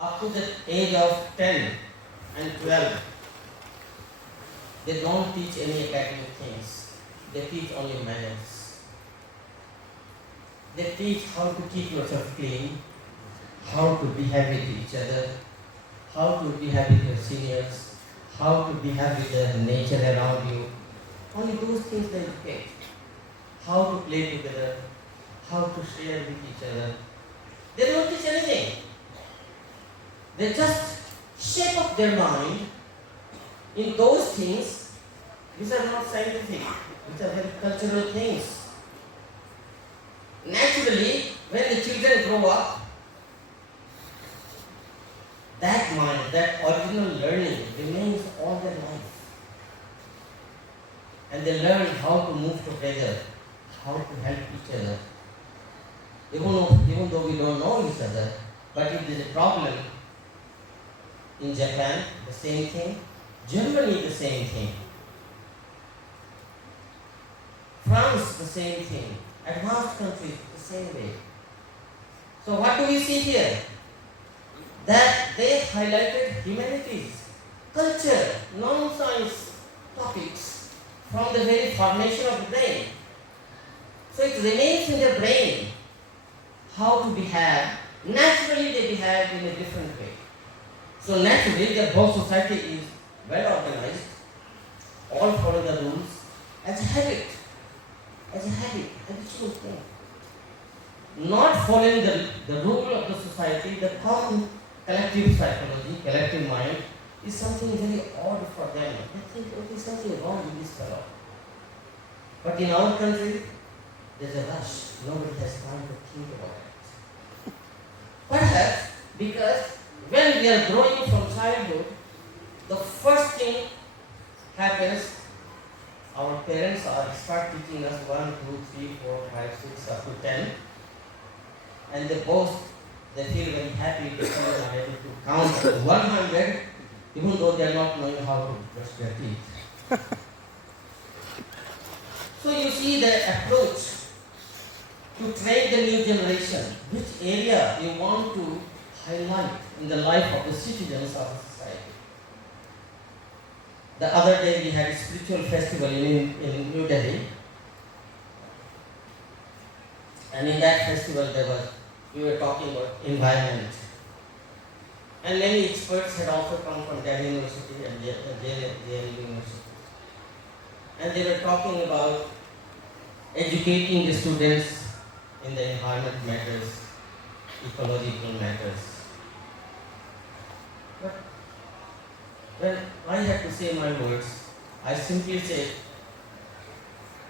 up to the age of 10 and 12, they don't teach any academic things. They teach only manners. They teach how to keep yourself clean, how to behave with each other, how to behave with your seniors, how to behave with the nature around you. Only those things they educate. How to play together, how to share with each other. They don't teach anything. They just shape up their mind in those things which are not scientific, which are very cultural things. Naturally, when the children grow up, that mind, that original learning remains all their life. And they learn how to move together, how to help each other. Even though we don't know each other, but if there's a problem, in Japan, the same thing. Germany, the same thing. France, the same thing. Advanced countries, the same way. So what do we see here? That they highlighted humanities, culture, non-science topics from the very formation of the brain. So it remains in their brain how to behave. Naturally they behave in a different way. So naturally the whole society is well organized, all follow the rules as a habit, habitual thing. Not following the rule of the society, the common collective psychology, collective mind is something very odd for them. They think there is something wrong with this fellow. But in our country, there's a rush. Nobody has time to think about it. Perhaps because when we are growing from childhood, the first thing happens, our parents start teaching us 1, 2, 3, 4, 5, 6, up to 10. And they feel very happy because they are able to count to 100, even though they are not knowing how to brush their teeth. So you see the approach to train the new generation, which area you want to highlight in the life of the citizens of the society. The other day we had a spiritual festival in New Delhi, and in that festival we were talking about environment. And many experts had also come from Delhi University and Yale University. And they were talking about educating the students in the environment matters, ecological matters. But when I had to say my words, I simply said,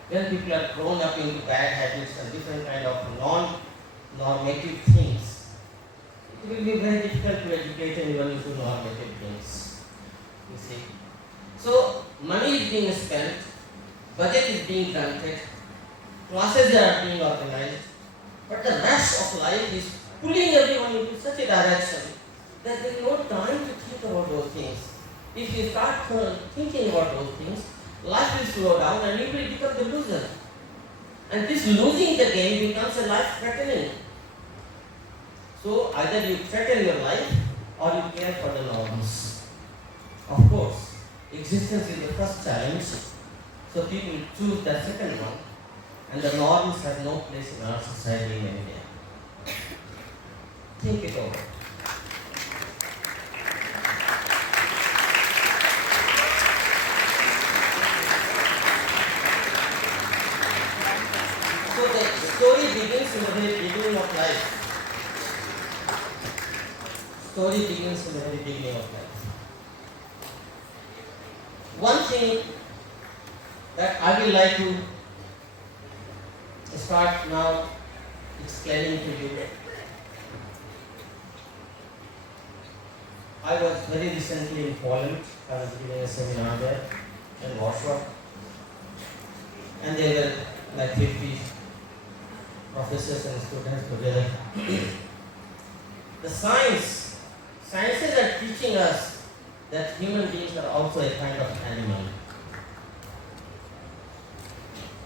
when people are grown up into bad habits and different kind of non-normative things, it will be very difficult to educate anyone into normative things. You see. So money is being spent, budget is being granted, classes are being organized, but the rush of life is pulling everyone into such a direction that there is no time to think about those things. If you start thinking about those things, life will slow down and you will become the loser. And this losing the game becomes a life-threatening. So either you threaten your life or you care for the norms. Of course, existence is the first challenge. So people choose the second one. And the norms have no place in our society in India. Think it over. So the story begins in the very beginning of life. Story begins in the very beginning of life. One thing that I will like to start now explaining to you. I was very recently in Poland. I was giving a seminar there in Warsaw. And there were like 50 professors and students together. The sciences are teaching us that human beings are also a kind of animal.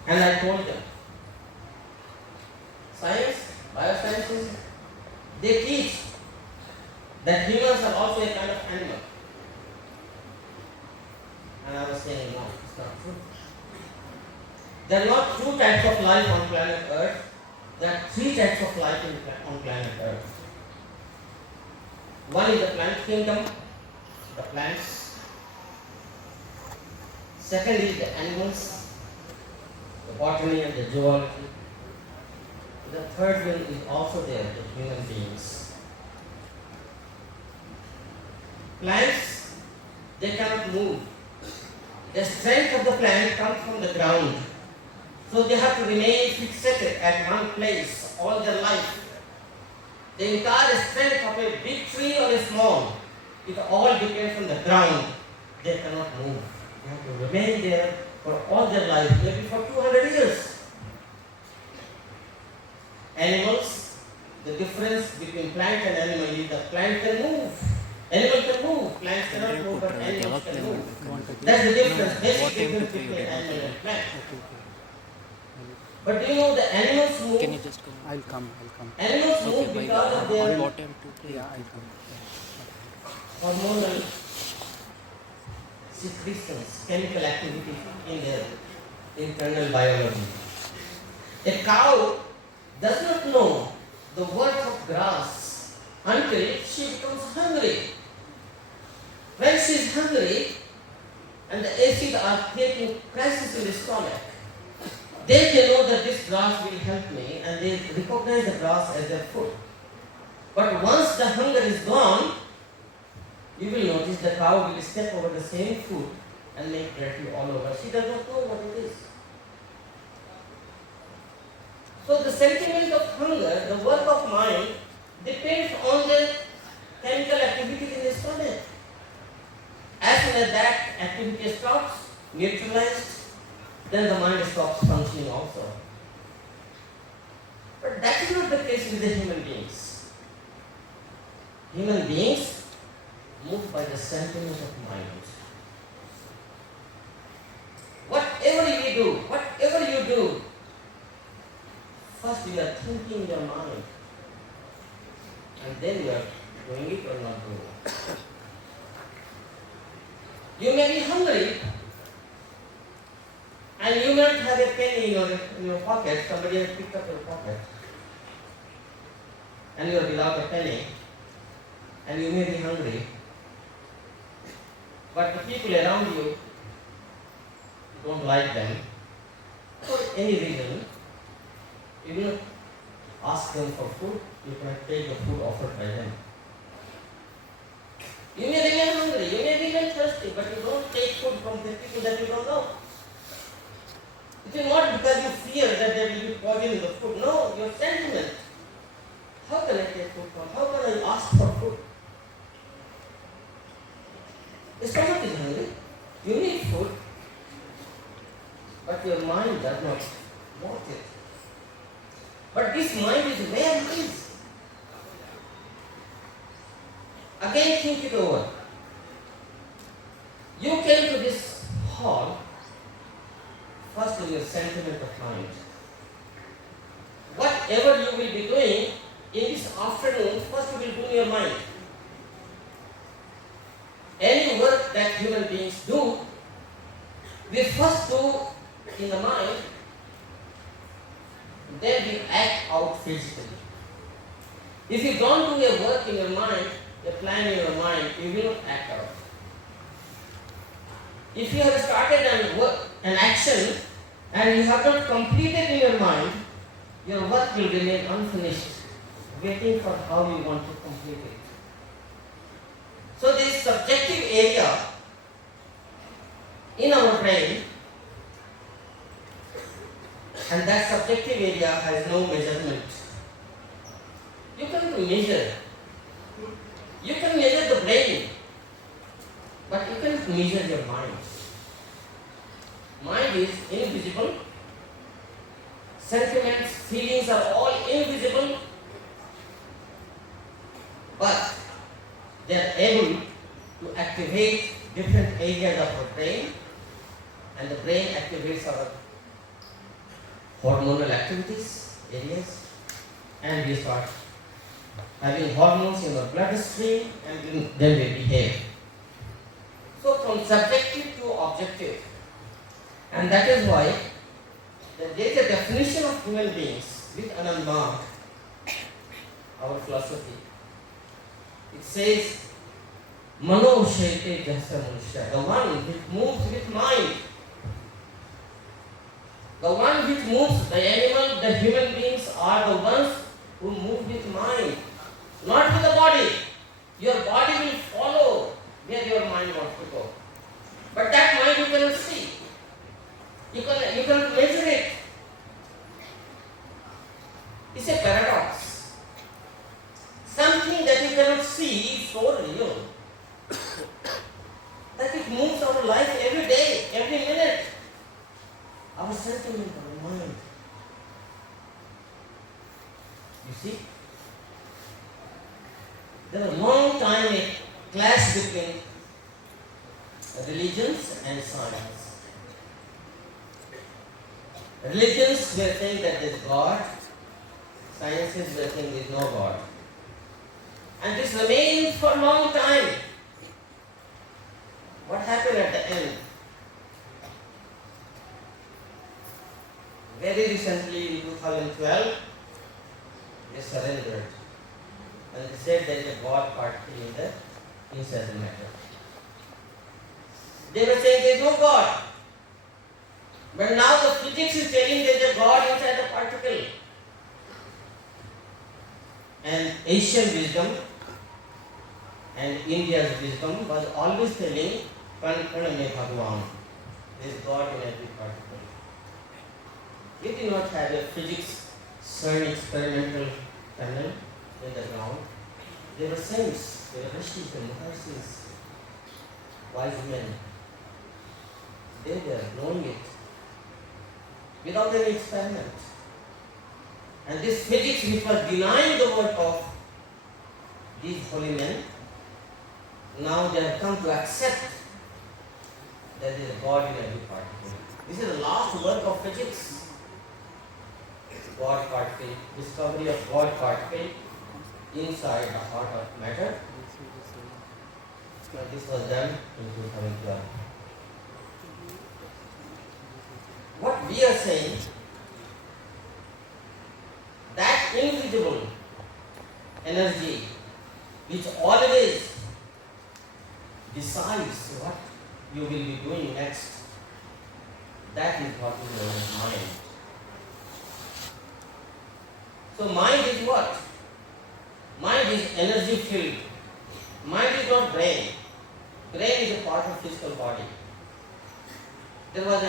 And I told them, science, biosciences, they teach that humans are also a kind of animal. And I was saying, no, it's not true. There are not two types of life on planet Earth. There are three types of life on planet Earth. One is the plant kingdom, the plants. Second is the animals, the botany and the zoology. The third one is also there, the human beings. Plants, they cannot move. The strength of the plant comes from the ground. So they have to remain fixated at one place all their life. The entire strength of a big tree or a small, it all depends on the ground. They cannot move. They have to remain there for all their life, maybe for 200 years. Animals, the difference between plant and animal is that plant can move. Animal can move, plants cannot move, but animals can move. That's the difference, basic difference between animal and plant. But do you know the animals move? Can you just come? I'll come. Animals move because of their hormonal secretions, chemical activity in their internal biology. A cow does not know the worth of grass until she becomes hungry. When she is hungry and the acid are creating crisis in the stomach, then they know that this grass will help me and they recognize the grass as their food. But once the hunger is gone, you will notice the cow will step over the same food and make dirty all over. She does not know what it is. So the sentiment of hunger, the work of mind, depends on the chemical activity in the stomach. As soon as that activity stops, neutralized, then the mind stops functioning also. But that is not the case with the human beings. Human beings move by the sentiment of mind. Whatever you do, first you are thinking in your mind, and then you are doing it or not doing it. You may be hungry, and you might have a penny in your pocket. Somebody has picked up your pocket, and you are without a penny, and you may be hungry. But the people around you don't like them for any reason. You will not ask them for food. You cannot take the food offered by them. You may remain hungry. You may remain thirsty, but you don't take food from the people that you don't know. It is not because you fear that there will be poison in the food. No, your sentiment. How can I take food from? How can I ask for food? The stomach is hungry. You need food. But your mind does not want it. But this mind is where it is. Again, think it over. You came to this hall first with your sentiment of mind. Whatever you will be doing in this afternoon, first you will do in your mind. Any work that human beings do, we first do in the mind, then we act out physically. If you don't do a work in your mind, a plan in your mind, you will not act out. If you have started an action and you have not completed in your mind, your work will remain unfinished, waiting for how you want to complete it. So this subjective area in our brain, and that subjective area has no measurement. You cannot measure. You can measure the brain, but you cannot measure your mind. Mind is invisible. Sentiments, feelings are all invisible, but they are able to activate different areas of our brain, and the brain activates our hormonal activities, areas, and we start having hormones in our bloodstream, and then we behave. So from subjective to objective. And that is why there is a definition of human beings with Ananda Marga, our philosophy. It says, Mano Shaite Jasa Manushya, the one which moves with mind. The one which moves, the animal, the human beings are the ones who move with mind, not with the body. Your body will follow where your mind wants to go. But that mind you cannot see. You cannot measure it. It's a paradox. Something that you cannot see is so real that it moves our life every day, every minute. Our sentiment, our mind. You see? There was a long time a clash between religions and science. Religions were saying that there is God, sciences were saying there is no God. And this remained for a long time. What happened at the end? Very recently in 2012, they surrendered. And they said there is a God particle in the inside the matter. They were saying there is no God. But now the physics is telling there is a God inside the particle. And Asian wisdom and India's wisdom was always telling, Kan mein Bhagwan. There is God in every particle. We did not have a physics CERN experimental tunnel in the ground. There were saints, there were rishis and maharshis, wise men. They were knowing it without any experiment. And this physics which was denying the work of these holy men, now they have come to accept that there is a God in every particle. This is the last work of physics. God particle, discovery of God particle inside the heart of matter. And this was done in 2012. What we are saying, that invisible energy which always decides what you will be doing next, that is what is known as mind. So mind is what? Mind is energy filled. Mind is not brain. Brain is a part of physical body. There was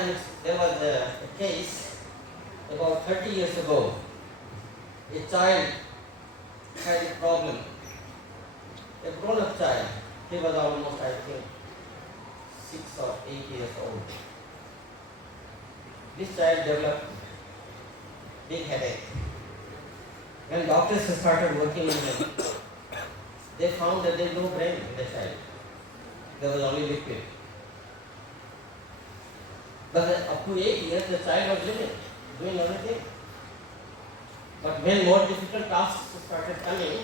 a case about 30 years ago. A child had a problem. A grown-up child. He was almost, I think, 6 or 8 years old. This child developed big headache. When doctors started working on him, they found that there is no brain in the child. There was only liquid. But up to 8 years, the child was living, doing everything. But when more difficult tasks started coming,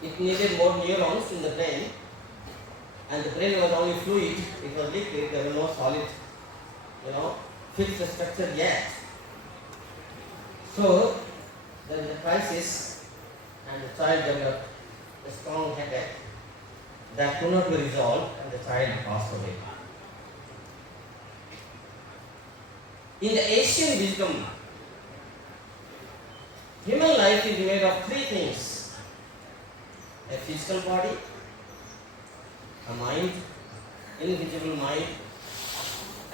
it needed more neurons in the brain, and the brain was only fluid, it was liquid, there was no solid, fixed structure yet. So, there is a crisis, and the child developed a strong headache that could not be resolved, and the child passed away. In the Asian wisdom, human life is made of 3 things: a physical body, a mind, invisible mind,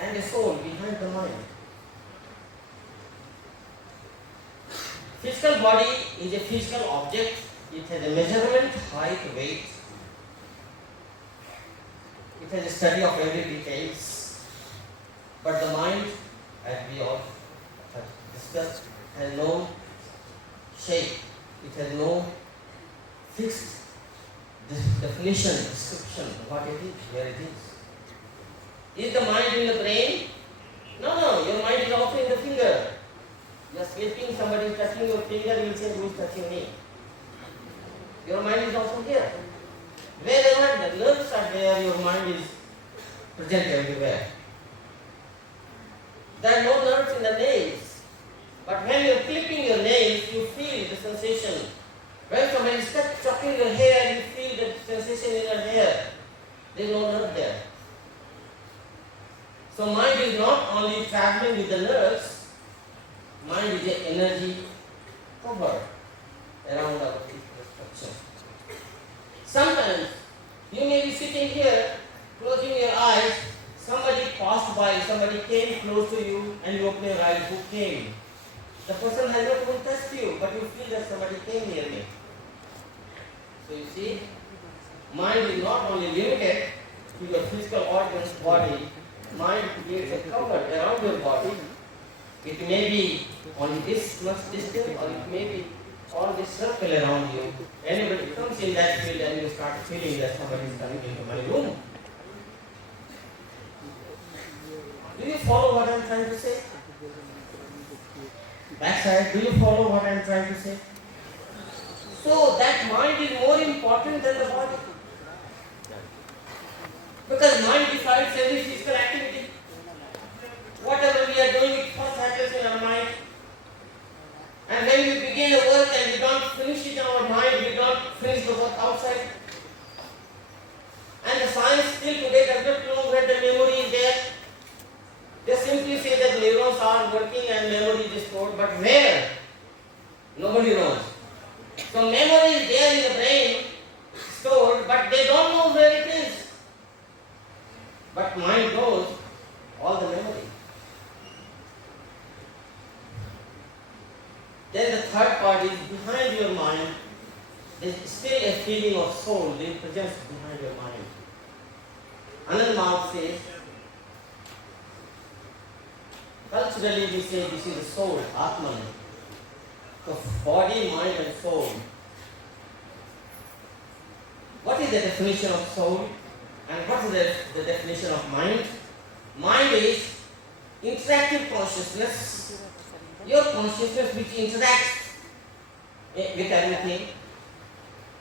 and a soul behind the mind. Physical body is a physical object. It has a measurement, height, weight. It has a study of every details. But the mind, as we all have discussed, has no shape. It has no fixed definition, description of what it is, where it is. Is the mind in the brain? No, your mind is also in the finger. You are sleeping, somebody is touching your finger, you will say, who is touching me? Your mind is also here. Wherever the nerves are there, your mind is present everywhere. There are no nerves in the nails. But when you are clipping your nails, you feel the sensation. When somebody starts chopping your hair, you feel the sensation in your hair. There is no nerve there. So mind is not only traveling with the nerves, mind is an energy cover around our physical structure. Sometimes you may be sitting here, closing your eyes, somebody passed by, somebody came close to you, and you open your eyes. Who came? The person has not even touched you, but you feel that somebody came near me. So you see, mind is not only limited to your physical organs, body. Mind creates a cover around your body. It may be only this much distance, or it may be all this circle around you. Anybody comes in that field and you start feeling that somebody is coming into my room. Do you follow what I am trying to say? Backside, do you follow what I am trying to say? So that mind is more important than the body. Because mind decides every physical activity. Whatever we are doing, it first happens in our mind. And when we begin a work and we don't finish it in our mind, we don't finish the work outside. And the science still today does not know where the memory is there. They simply say that neurons are working and memory is stored, but where? Nobody knows. So memory is there in the brain, stored, but they don't know where it is. But mind knows all the memory. Then the third part is behind your mind. There is still a feeling of soul, there is presence behind your mind. Ananda Marga says, culturally we say this is the soul, Atman. So body, mind and soul. What is the definition of soul? And what is the definition of mind? Mind is interactive consciousness. Your consciousness which interacts with everything.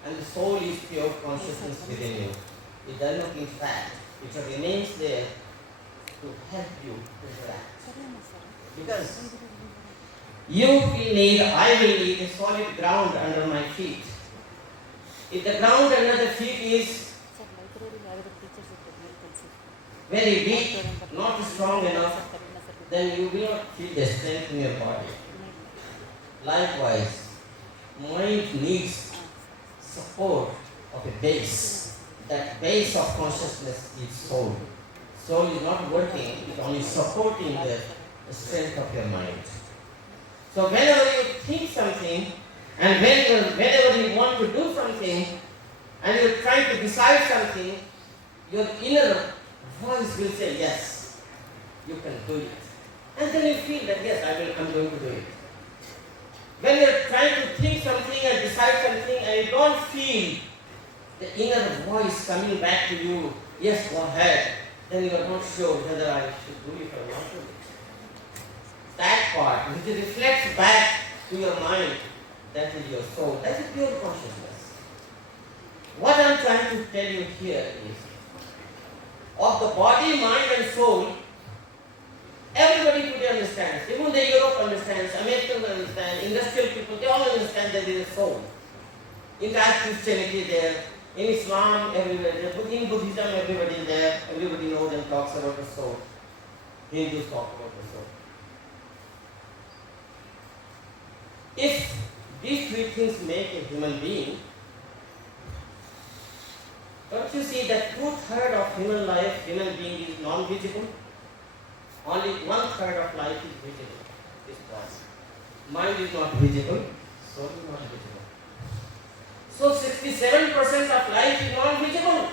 And the soul is pure consciousness within you. It does not interact. It remains there to help you interact. Because you will need, I will need a solid ground under my feet. If the ground under the feet is very weak, not strong enough, then you will not feel the strength in your body. Likewise, mind needs support of a base. That base of consciousness is soul. Soul is not working, it is only supporting the strength of your mind. So whenever you think something, and whenever you want to do something, and you try to decide something, your inner voice will say, yes, you can do it. And then you feel that, yes, I'm going to do it. When you're trying to think something and decide something and you don't feel the inner voice coming back to you, yes, go ahead, then you are not sure whether I should do it or not do it. That part, which reflects back to your mind, that is your soul. That is pure consciousness. What I'm trying to tell you here is, of the body, mind and soul, everybody today understands. Even the Europe understands, Americans understand, industrial people, they all understand that there is a soul. In fact, Christianity there, in Islam, everywhere there, in Buddhism, everybody is there, everybody knows and talks about the soul. Hindus talk about the soul. If these three things make a human being, don't you see that 2/3 of human life, human being is non-visible? Only 1/3 of life is visible. This part. Mind is not visible, soul is not visible. So 67% of life is non-visible.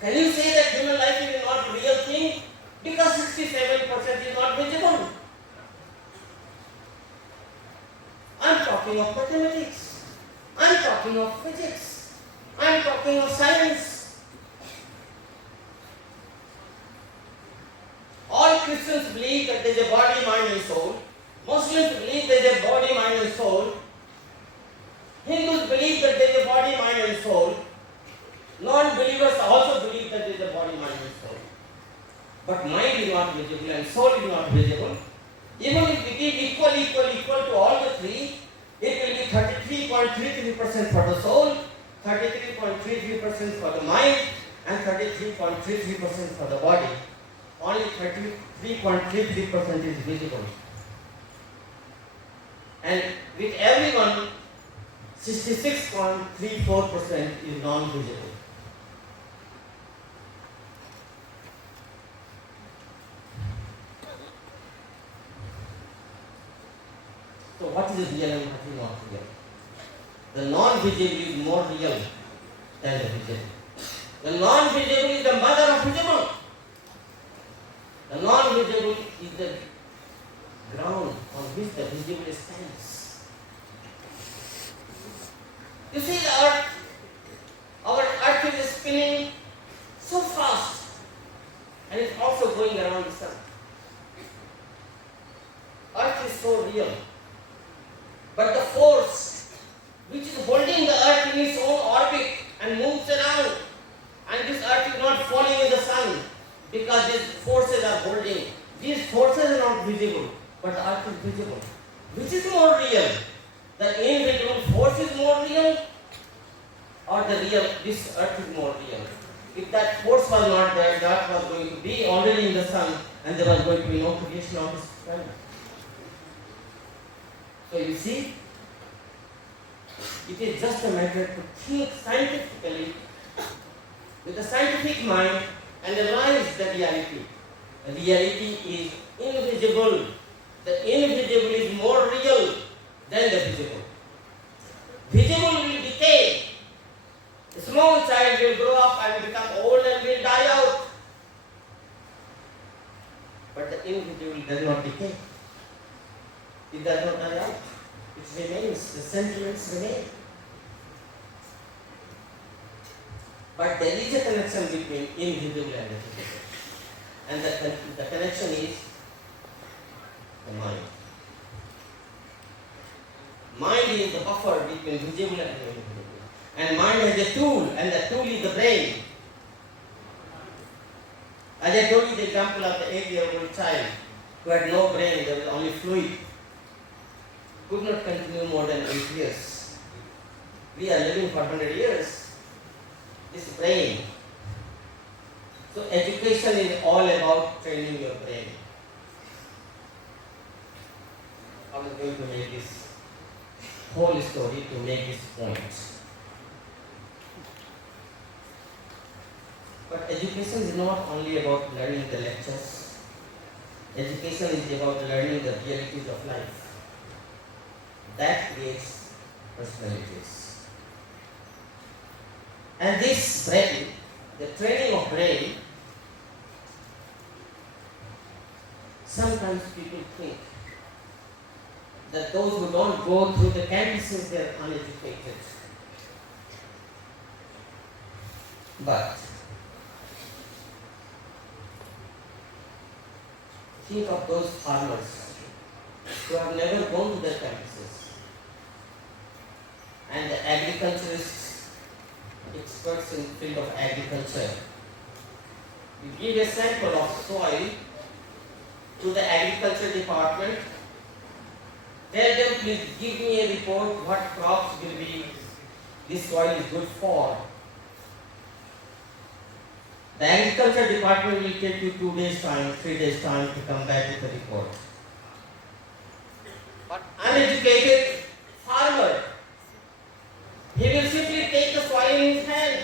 Can you say that human life is not a real thing? Because 67% is not visible. I'm talking of mathematics. I'm talking of physics. I'm talking of science. All Christians believe that there is a body, mind and soul. Muslims believe there is a body, mind and soul. Hindus believe that there is a body, mind and soul. Non-believers also believe that there is a body, mind and soul. But mind is not visible and soul is not visible. Even if we give equal to all the three, it will be 33.33% for the soul, 33.33% for the mind, and 33.33% for the body. Only 33.33% is visible. And with everyone, 66.34% is non-visible. So what is real and what is not real? The non-visible is more real than the visible. The non-visible is the mother of visible. The non-visible is the ground on which the visible stands. You see the earth, our earth is spinning so fast and it's also going around the sun. Earth is so real. But the force which is holding the earth in its own orbit and moves around, and this earth is not falling in the sun because these forces are holding. These forces are not visible, but the earth is visible. Which is more real? The invisible force is more real, or the real, this earth is more real? If that force was not there, the earth was going to be already in the sun and there was going to be no creation of this planet. So you see, it is just a matter to think scientifically with a scientific mind and analyze the reality. The reality is invisible. The invisible is more real than the visible. Visible will decay. A small child will grow up and become old and will die out. But the invisible does not decay. It does not die out. It remains. The sentiments remain. But there is a connection between invisible and the visible. And the connection is the mind. Mind is the buffer between visible and invisible. And mind has a tool, and the tool is the brain. As I told you the example of the 8-year-old child who had no brain, there was only fluid, could not continue more than 8 years. We are living for 100 years. This brain. So education is all about training your brain. I was going to make this whole story to make this point. But education is not only about learning the lectures. Education is about learning the realities of life. That creates personalities. And this brain, the training of brain, sometimes people think that those who don't go through the campuses, they are uneducated. But think of those farmers who have never gone to their campuses, and the agriculturists, experts in the field of agriculture. You give a sample of soil to the agriculture department, tell them, please give me a report what crops will be this soil is good for. The agriculture department will take you 2 days time, 3 days time to come back with a report. But uneducated farmer, he will simply take the soil in his hand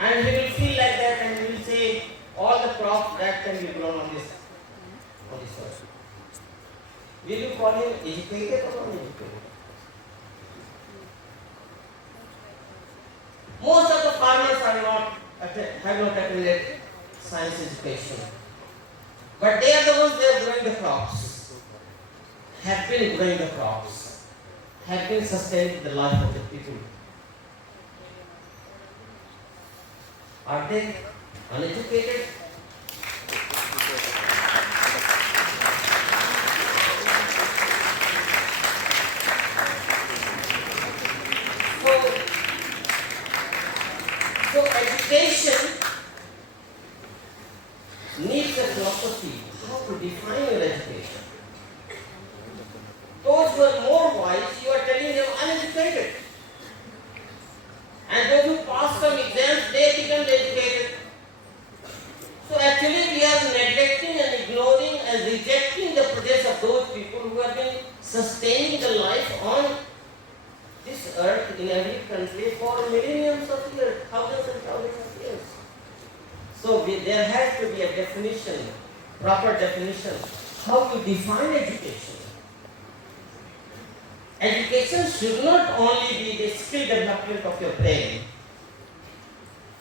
and he will feel like that and he will say all the crops that can be grown on this soil. Will you call him educated or uneducated? Most of the farmers have not attended science education. But they are the ones that are growing the crops, have been growing the crops, have been sustaining the life of the people. Are they uneducated? education needs a philosophy. How to define your education? Those who are more wise, you are telling them uneducated. And those who pass some exams, they become educated. So actually we are neglecting and ignoring and rejecting the projects of those people who have been sustaining the life on this earth in every country for millenniums of years, thousands and thousands of years. So there has to be a definition, proper definition, how you define education. Education should not only be the skill development of your brain.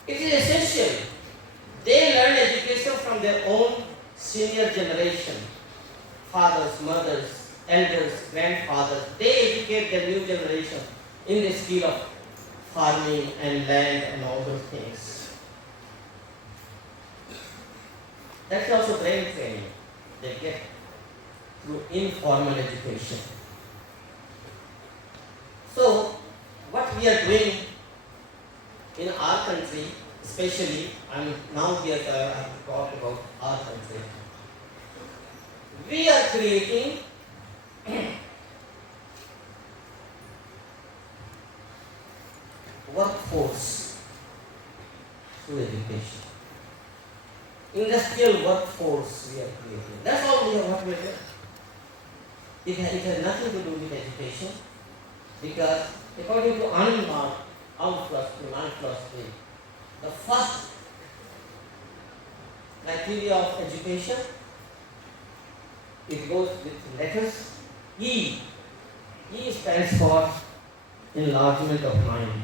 It is essential. They learn education from their own senior generation. Fathers, mothers, elders, grandfathers. They educate the new generation in the skill of farming and land and all those things. That's also brain training they get through informal education. So, what we are doing in our country, especially, I'm now here I have to talk about our country. We are creating workforce through education. Industrial workforce we are creating. That's all what we are doing. It has nothing to do with education. Because according to Ananda Marga RU, the first criteria of education, it goes with letters E. E stands for enlargement of mind.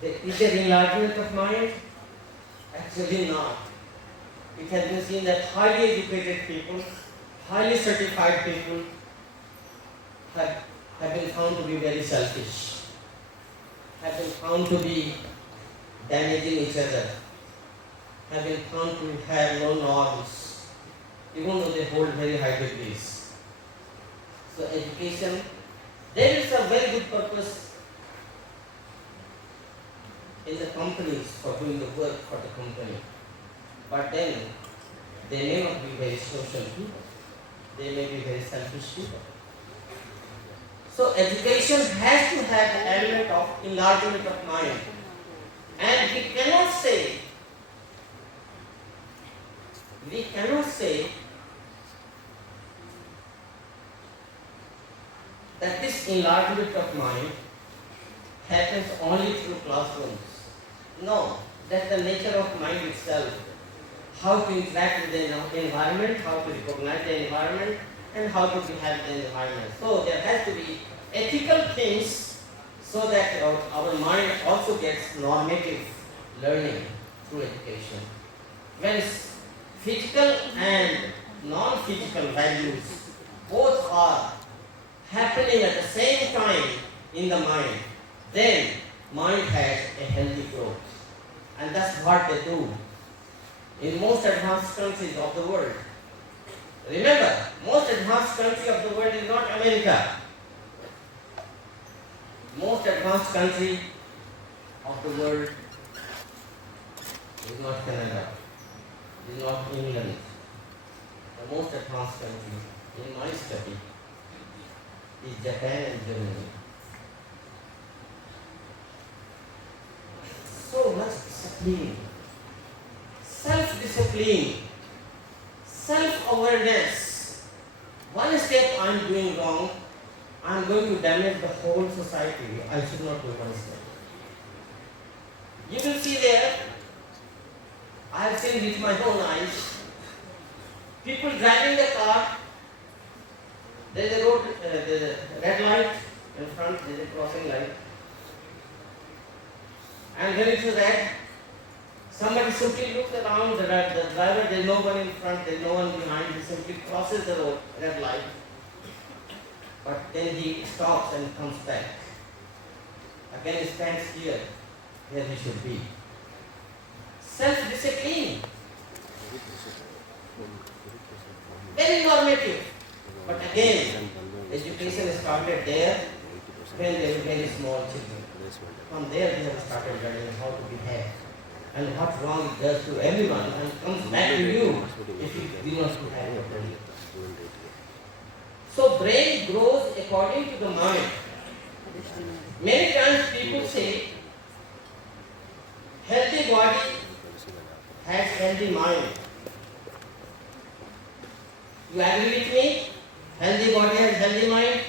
Is there enlargement of mind? Actually not. It has been seen that highly educated people, highly certified people, have been found to be very selfish, have been found to be damaging each other, have been found to have no norms, even though they hold very high degrees. So education, there is a very good purpose in the companies for doing the work for the company. But then, they may not be very social people. They may be very selfish people. So education has to have an element of enlargement of mind. And we cannot say that this enlargement of mind happens only through classrooms. No, that's the nature of mind itself. How to interact with the environment, how to recognize the environment, and how to behave the environment. So there has to be ethical things so that our mind also gets normative learning through education. When physical and non-physical values both are happening at the same time in the mind, then mind has a healthy growth. And that's what they do in most advanced countries of the world. Remember, most advanced country of the world is not America. Most advanced country of the world is not Canada, is not England. The most advanced country in my study is Japan and Germany. So much discipline, self-discipline, self-awareness. One step I am doing wrong, I am going to damage the whole society. I should not do one step. You will see there, I have seen with my own eyes, people driving the car, there is a road, the red light in front, there is a crossing light. And when it is red, somebody simply looks around, the driver, there is no one in front, there is no one behind, he simply crosses the road, red light. But then he stops and comes back. Again he stands here, where he should be. Self-discipline. Very normative. But again, education started there when they were very small children. From there they have started learning how to behave and what wrong it does to everyone and comes back to you if you do not behave properly. So brain grows according to the mind. Many times people say healthy body has healthy mind. You agree with me? Healthy body has healthy mind?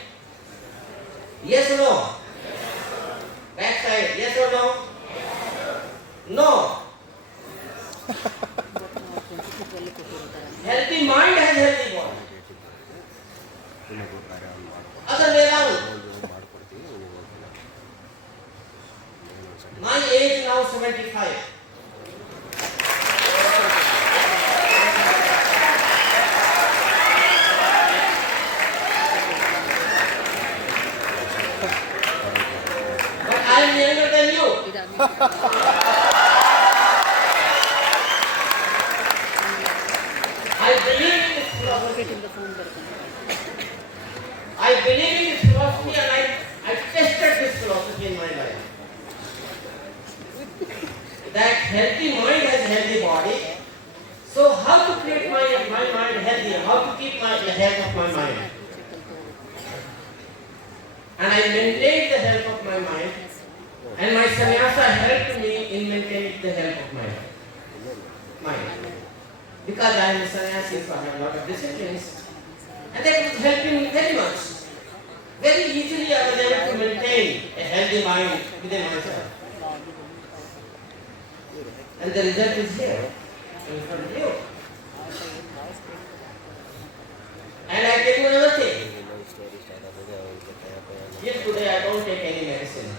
Yes or no? Back side, yes or no? No. Healthy mind has healthy body. Other way around. My age now 75. But I am younger than you. I believe in this philosophy. I believe in this philosophy and I tested this philosophy in my life. That healthy mind has healthy body. So how to create my mind healthy? How to keep the health of my mind? And I maintained the health of my mind. And my sannyasa helped me in maintaining the health of my mind. Because I am a sannyasi, so I have a lot of disciplines. And that was helping me very much. Very easily I was able to maintain a healthy mind within myself. And the result is here. In front of you. And I tell you another thing. Till today I don't take any medicine.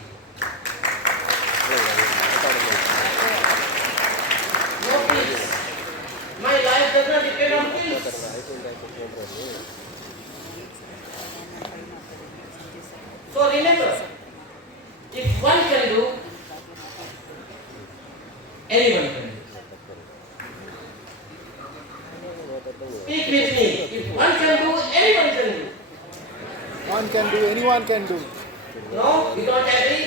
No pills. My life does not depend on pills. So remember, if one can do, anyone can do. Speak with me. If one can do, anyone can do. One can do, anyone can do. No? You don't agree?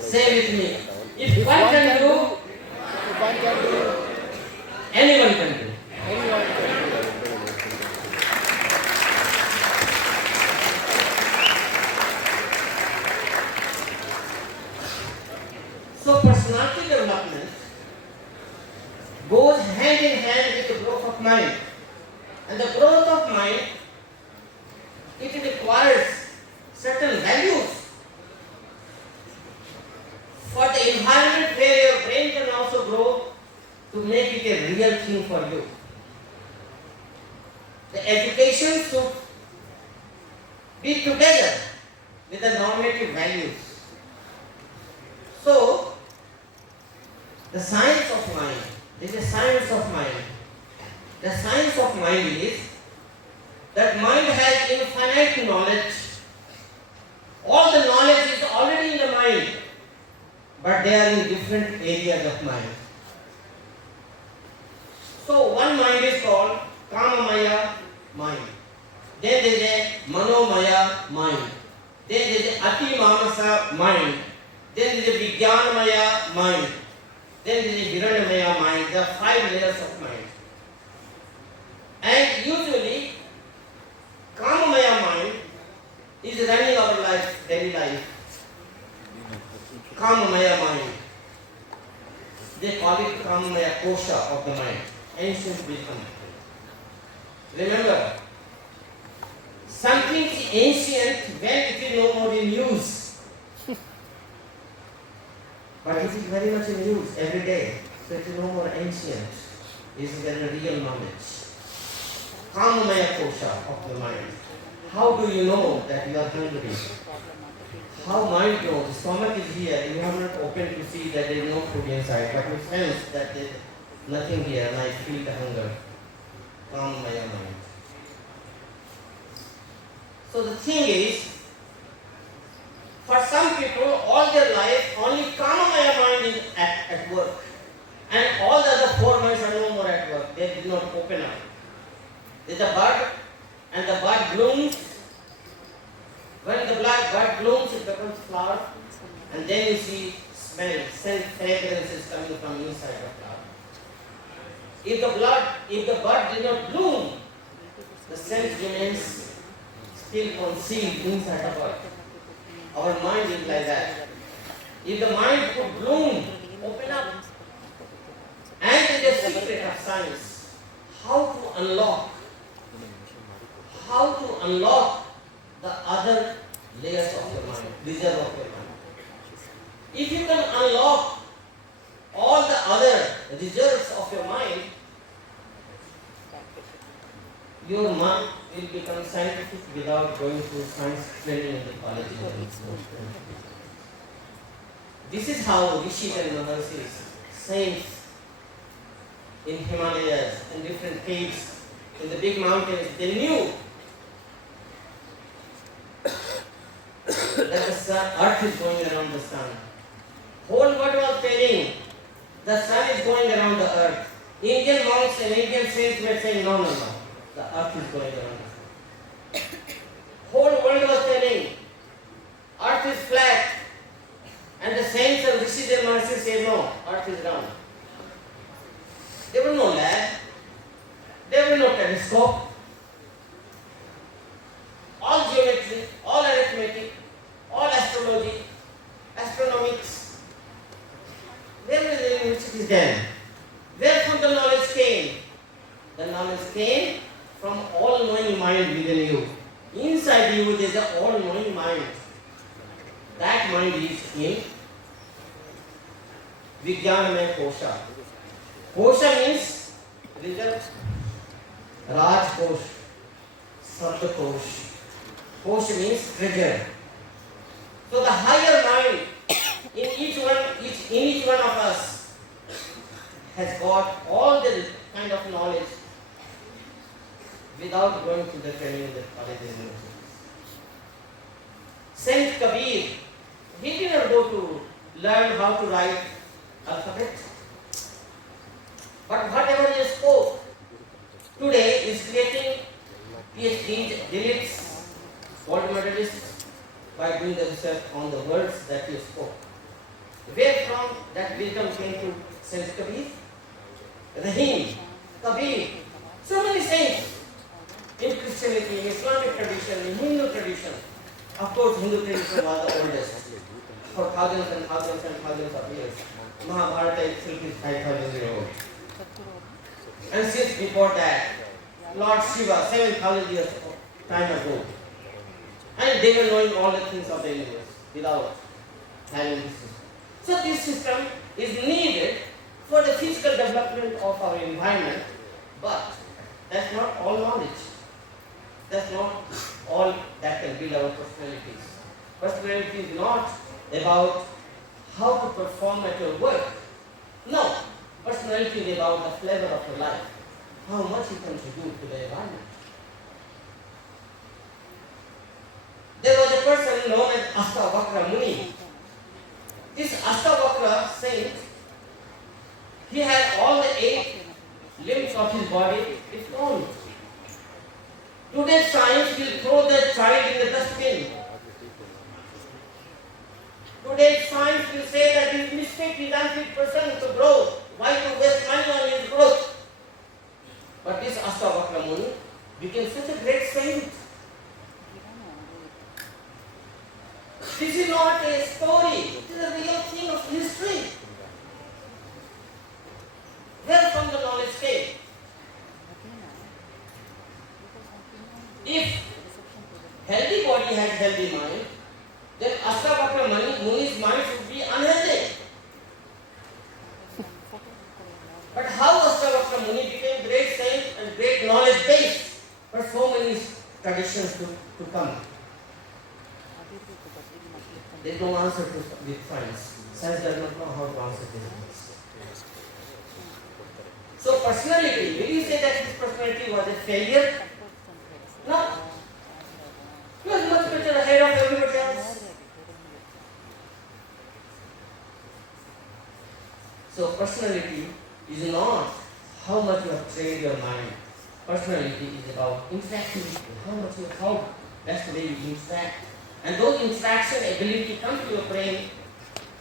Say with me. If one can do, anyone can do. Anyone can do. So personality development goes hand in hand with the growth of mind. And the growth of mind, it requires certain values. For the environment where your brain can also grow to make it a real thing for you. The education should be together with the normative values. So, the science of mind, there is a science of mind. The science of mind is that mind has infinite knowledge. All the knowledge is already in the mind, but they are in different areas of mind. So one mind is called Kamamaya mind. Then there is a Manomaya mind. Then there is a Ati Mamasa mind. Then there is a Vijnanamaya mind. Then there is a Hiranyamaya mind. There are 5 layers of mind. And usually, Kamamaya mind is running our life, daily life. Kamamaya mind. They call it Kamamaya kosha of the mind. Ancient wisdom. Remember, something is ancient when it is no more in use. But it is very much in use every day. So it is no more ancient. It is very real knowledge. Kamamaya kosha of the mind. How do you know that you are hungry? How mind knows? The stomach is here. You have not opened to see that there is no food inside, but you sense that there is nothing here and I feel the hunger. Kamamaya mind. So the thing is, for some people, all their life, only Kamamaya mind is at work. And all the other 4 minds are no more at work. They did not open up. There is a bud, and the bud blooms, When the bud blooms, it becomes flower, and then you see smell, scent, fragrances coming from inside the flower. If the bud did not bloom, the scent remains still concealed inside the bud. Our mind is like that. If the mind could bloom, open up, and it is the secret of science, how to unlock the other layers of your mind, reserve of your mind. If you can unlock all the other reserves of your mind will become scientific without going through science training in the college. This is how rishis and maharshis, saints in Himalayas, in different caves, in the big mountains, they knew that the earth is going around the sun. Whole world was telling the sun is going around the earth. Indian monks and Indian saints were saying no, the earth is going around the sun. Whole world was telling earth is flat, and the saints and rishis and maharshis say no, earth is round. There were no lab, there were no telescope. All geometry, all arithmetic, all astrology, astronomics. Where were the universities then? Where from the knowledge came? The knowledge came from all-knowing mind within you. Inside you there is an all-knowing mind. That mind is in Vijnanamaya Kosha. Kosha means result, Raj Kosh, Sabda Kosh. Kosh means treasure. So the higher mind in each one of us has got all the kind of knowledge without going to the training in the colleges and universities. Saint Kabir, he did not go to learn how to write alphabet. But whatever he spoke today is creating PhDs, deletes, gold medalists by doing the research on the words that he spoke. Where from that wisdom came to Saint Kabir? Rahim, Kabir, so many saints in Christianity, in Islamic tradition, in Hindu tradition. Of course, Hindu tradition was the oldest for thousands and thousands and thousands of years. Mahabharata itself is 5,000 years old. And since before that, Lord Shiva, 7,000 years time ago. And they were knowing all the things of the universe without having this system. So this system is needed for the physical development of our environment, but that's not all knowledge. That's not all that can build our personalities. Personality is not about how to perform at your work. No. Personality is about the flavor of your life. How much you contribute to the environment. There was a person known as Asha Muni. This Asha saint, he had all the 8 limbs of his body gone. Today's science will throw the child in the dustbin. Today's science will say that his mistake is unfit person to grow. Why to waste money on his growth? But this Asha Muni became such a great saint. This is not a story. This is a real thing of history. Where from the knowledge came? If healthy body has healthy mind, then Asha Muni's mind should be unhealthy. But how Asha Muni became great saint and great knowledge base for so many traditions to come? There is no answer to with science. Science does not know how to answer this. So personality, will you say that his personality was a failure? No. He was much better ahead of everybody else. So personality is not how much you have trained your mind. Personality is about interactivity. How best way you interact And those interaction ability come to your brain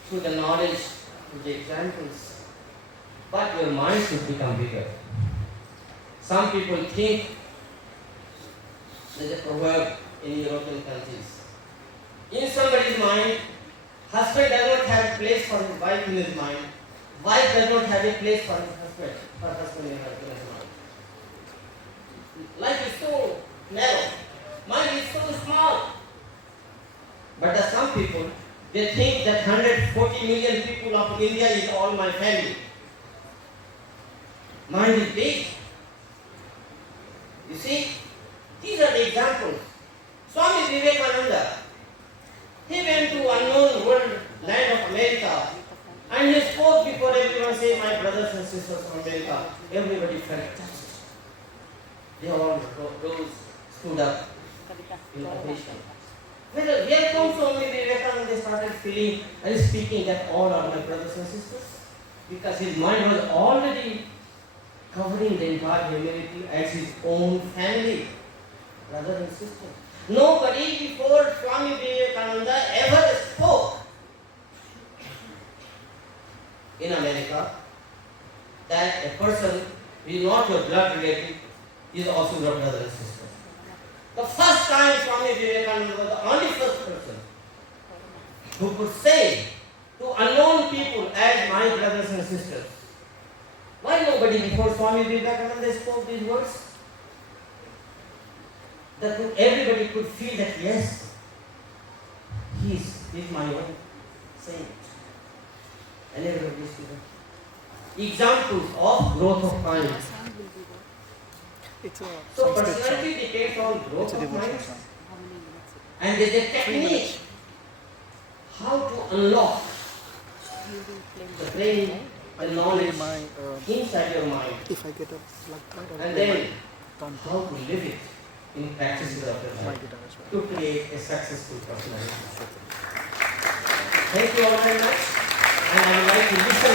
through the knowledge, through the examples. But your mind should become bigger. Some people think there's a proverb in European countries. In somebody's mind, husband does not have a place for his wife in his mind. Wife does not have a place for his husband, her husband in her mind. Life is so narrow. Mind is so small. But there are some people, they think that 140 million people of India is all my family. Mind is big. You see, these are the examples. Swami Vivekananda, he went to unknown world, land of America, and he spoke before everyone, say, my brothers and sisters from America. Everybody felt touched. They all rose, stood up in ovation. Where comes Swami Vivekananda? They started feeling and speaking that all are my brothers and sisters. Because his mind was already covering the entire humanity as his own family, brother and sister. Nobody before Swami Vivekananda ever spoke in America that a person who is not your blood relative is also your brother and sister. The first time Swami Vivekananda was the only first person who could say to unknown people as my brothers and sisters. Why nobody before Swami Vivekananda spoke these words? That everybody could feel that yes, he is my own saint. And everybody is together. Examples of growth of mind. It's a So Sanskrit song. personality depends on It's growth a of devotional mind. song. And there's a technique how to unlock the brain, the knowledge My, inside your mind, if I get a plug point, I'll and play then my how to live it in practices of your my life guitar as well. to create a successful personality. Thank you all very much, and I would like to listen